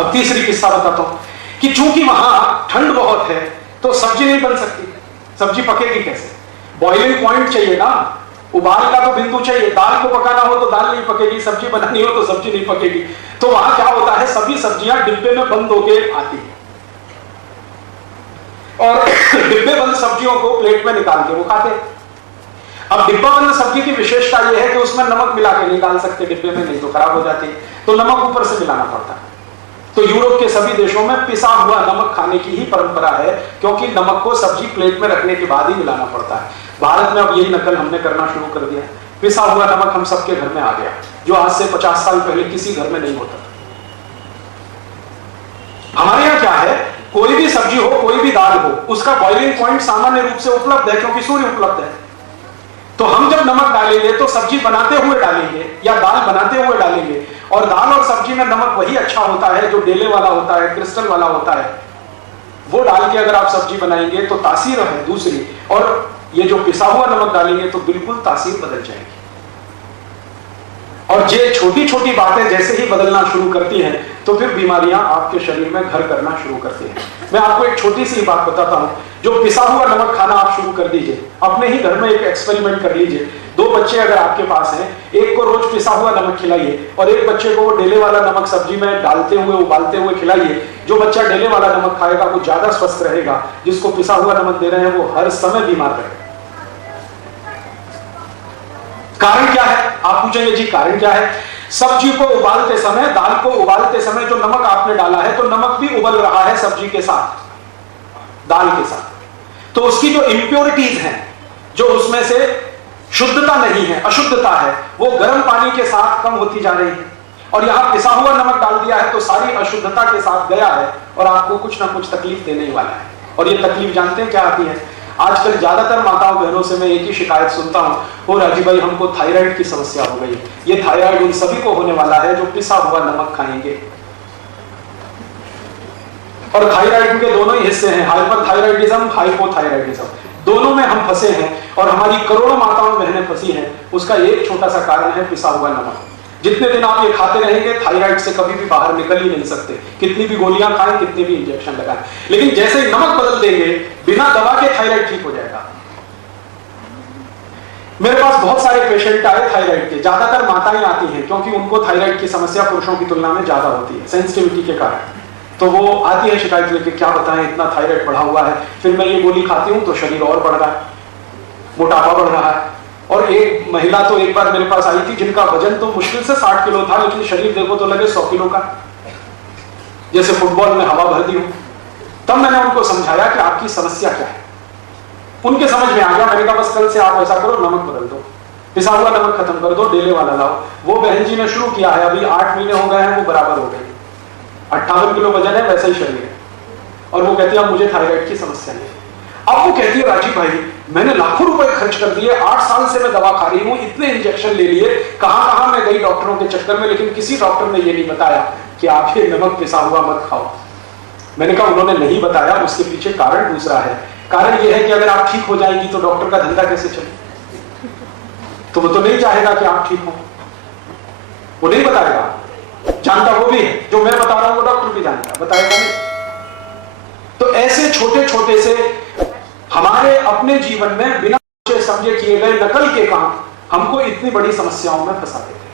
अब तीसरी किस्सा बताता हूं कि चूंकि वहां ठंड बहुत है तो सब्जी नहीं बन सकती। सब्जी पकेगी कैसे? बॉइलिंग पॉइंट चाहिए ना, उबाल का तो बिंदु चाहिए। दाल को पकाना हो तो दाल नहीं पकेगी, सब्जी बनानी हो तो सब्जी नहीं पकेगी। तो वहां क्या होता है, सभी सब्जियां डिब्बे में बंद होके आती है और डिब्बे बंद सब्जियों को प्लेट में निकाल के वो खाते। अब डिब्बा बंद सब्जी की विशेषता यह है कि उसमें नमक मिला के नहीं डाल सकते डिब्बे में, नहीं तो खराब हो जाती है, तो नमक ऊपर से मिलाना पड़ता है। तो यूरोप के सभी देशों में पिसा हुआ नमक खाने की ही परंपरा है, क्योंकि नमक को सब्जी प्लेट में रखने के बाद ही मिलाना पड़ता है। भारत में अब यही नकल हमने करना शुरू कर दिया। पिसा हुआ नमक हम सबके घर में आ गया, जो आज से 50 साल पहले किसी घर में नहीं होता था। हमारे यहां क्या है, कोई भी सब्जी हो, कोई भी दाल हो, उसका बॉइलिंग पॉइंट सामान्य रूप से उपलब्ध है, क्योंकि सूर्य उपलब्ध है। तो हम जब नमक डालेंगे तो सब्जी बनाते हुए डालेंगे या दाल बनाते हुए डालेंगे, और दाल और सब्जी में नमक वही अच्छा होता है जो डेले वाला होता है, क्रिस्टल वाला होता है। वो डाल के अगर आप सब्जी बनाएंगे तो तासीर है दूसरी, और ये जो पिसा हुआ नमक डालेंगे तो बिल्कुल तासीर बदल जाएगी। और ये छोटी छोटी बातें जैसे ही बदलना शुरू करती हैं तो फिर बीमारियां आपके शरीर में घर करना शुरू करती हैं। मैं आपको एक छोटी सी बात बताता हूं, जो पिसा हुआ नमक खाना आप शुरू कर दीजिए, अपने ही घर में एक एक्सपेरिमेंट कर लीजिए। 2 बच्चे अगर आपके पास हैं, एक को रोज पिसा हुआ नमक खिलाइए और एक बच्चे को वो डेले वाला नमक सब्जी में डालते हुए उबालते हुए खिलाइए। जो बच्चा डेले वाला नमक खाएगा वो ज्यादा स्वस्थ रहेगा, जिसको पिसा हुआ नमक दे रहे हैं वो हर समय बीमार रहेगा। कारण क्या है? आप पूछेंगे जी कारण क्या है? सब्जी को उबालते समय, दाल को उबालते समय जो नमक आपने डाला है, तो नमक भी उबल रहा है सब्जी के साथ, दाल के साथ। तो उसकी जो इंप्योरिटीज हैं, जो उसमें से शुद्धता नहीं है, अशुद्धता है, वो गर्म पानी के साथ कम होती जा रही है। और यहां पिसा हुआ नमक डाल दिया है तो सारी अशुद्धता के साथ गया है और आपको कुछ ना कुछ तकलीफ देने ही वाला है। और ये तकलीफ जानते हैं क्या आती है? आजकल ज्यादातर माताओं बहनों से मैं एक ही शिकायत सुनता हूं, ओ राजीव भाई हमको थायराइड की समस्या हो गई। ये थायराइड उन सभी को होने वाला है जो पिसा हुआ नमक खाएंगे। और थायराइड के दोनों ही हिस्से हैं, हाइपरथायराइडिज्म, हाइपोथायराइडिज्म, दोनों में हम फंसे हैं और हमारी करोड़ों माताओं बहनें फंसी हैं। उसका एक छोटा सा कारण है पिसा हुआ नमक। जितने दिन आप ये खाते रहेंगे थायराइड से कभी भी बाहर निकल ही नहीं सकते, कितनी भी गोलियां खाएं, कितने भी इंजेक्शन लगाएं। लेकिन जैसे ही नमक बदल देंगे, बिना दवा के थायराइड ठीक हो जाएगा। मेरे पास बहुत सारे पेशेंट आए थायराइड के, ज्यादातर माताएं आती हैं क्योंकि उनको थायराइड की समस्या पुरुषों की तुलना में ज्यादा होती है सेंसिटिविटी के कारण। तो वो आती है शिकायत लेके, क्या बताएं इतना थायराइड बढ़ा हुआ है, फिर मैं ये गोली खाती हूं तो शरीर और बढ़ रहा है, मोटापा बढ़ रहा है। और एक महिला तो एक बार मेरे पास आई थी जिनका वजन तो मुश्किल से 60 किलो था, लेकिन शरीर देखो तो लगे 100 किलो का, जैसे फुटबॉल में हवा भर दी हो। तब मैंने उनको समझाया कि आपकी समस्या क्या है। उनके समझ में आ गया। मैंने कहा बस कल से आप ऐसा करो, नमक बदल दो, पिसा हुआ नमक खत्म कर दो, डेले वाला लाओ। वो बहन जी ने शुरू किया है, अभी 8 महीने हो गए हैं, वो बराबर हो गई। 58 किलो वजन है, वैसा ही शरीर है। और वो कहती है मुझे थायराइड की समस्या नहीं। अब वो कहती है राजीव भाई मैंने लाखों रुपए खर्च कर दिए, 8 साल से मैं दवा खा रही हूं, इतने इंजेक्शन ले लिए, कहां मैं गई डॉक्टरों के चक्कर में, लेकिन किसी डॉक्टर ने ये नहीं बताया कि आप ये नमक पिसा हुआ मत खाओ। मैंने कहा उन्होंने नहीं बताया, उसके पीछे कारण दूसरा है। कारण यह है कि अगर आप ठीक हो जाएंगी तो डॉक्टर का धंधा कैसे चले? तो वो तो नहीं चाहेगा कि आप ठीक हो, वो नहीं बताएगा। जानता वो भी है, जो मैं बता रहा हूं वो डॉक्टर भी जानता, बताएगा नहीं। तो ऐसे छोटे छोटे से हमारे अपने जीवन में बिना सोचे समझे किए गए नकल के काम हमको इतनी बड़ी समस्याओं में फंसा देते हैं।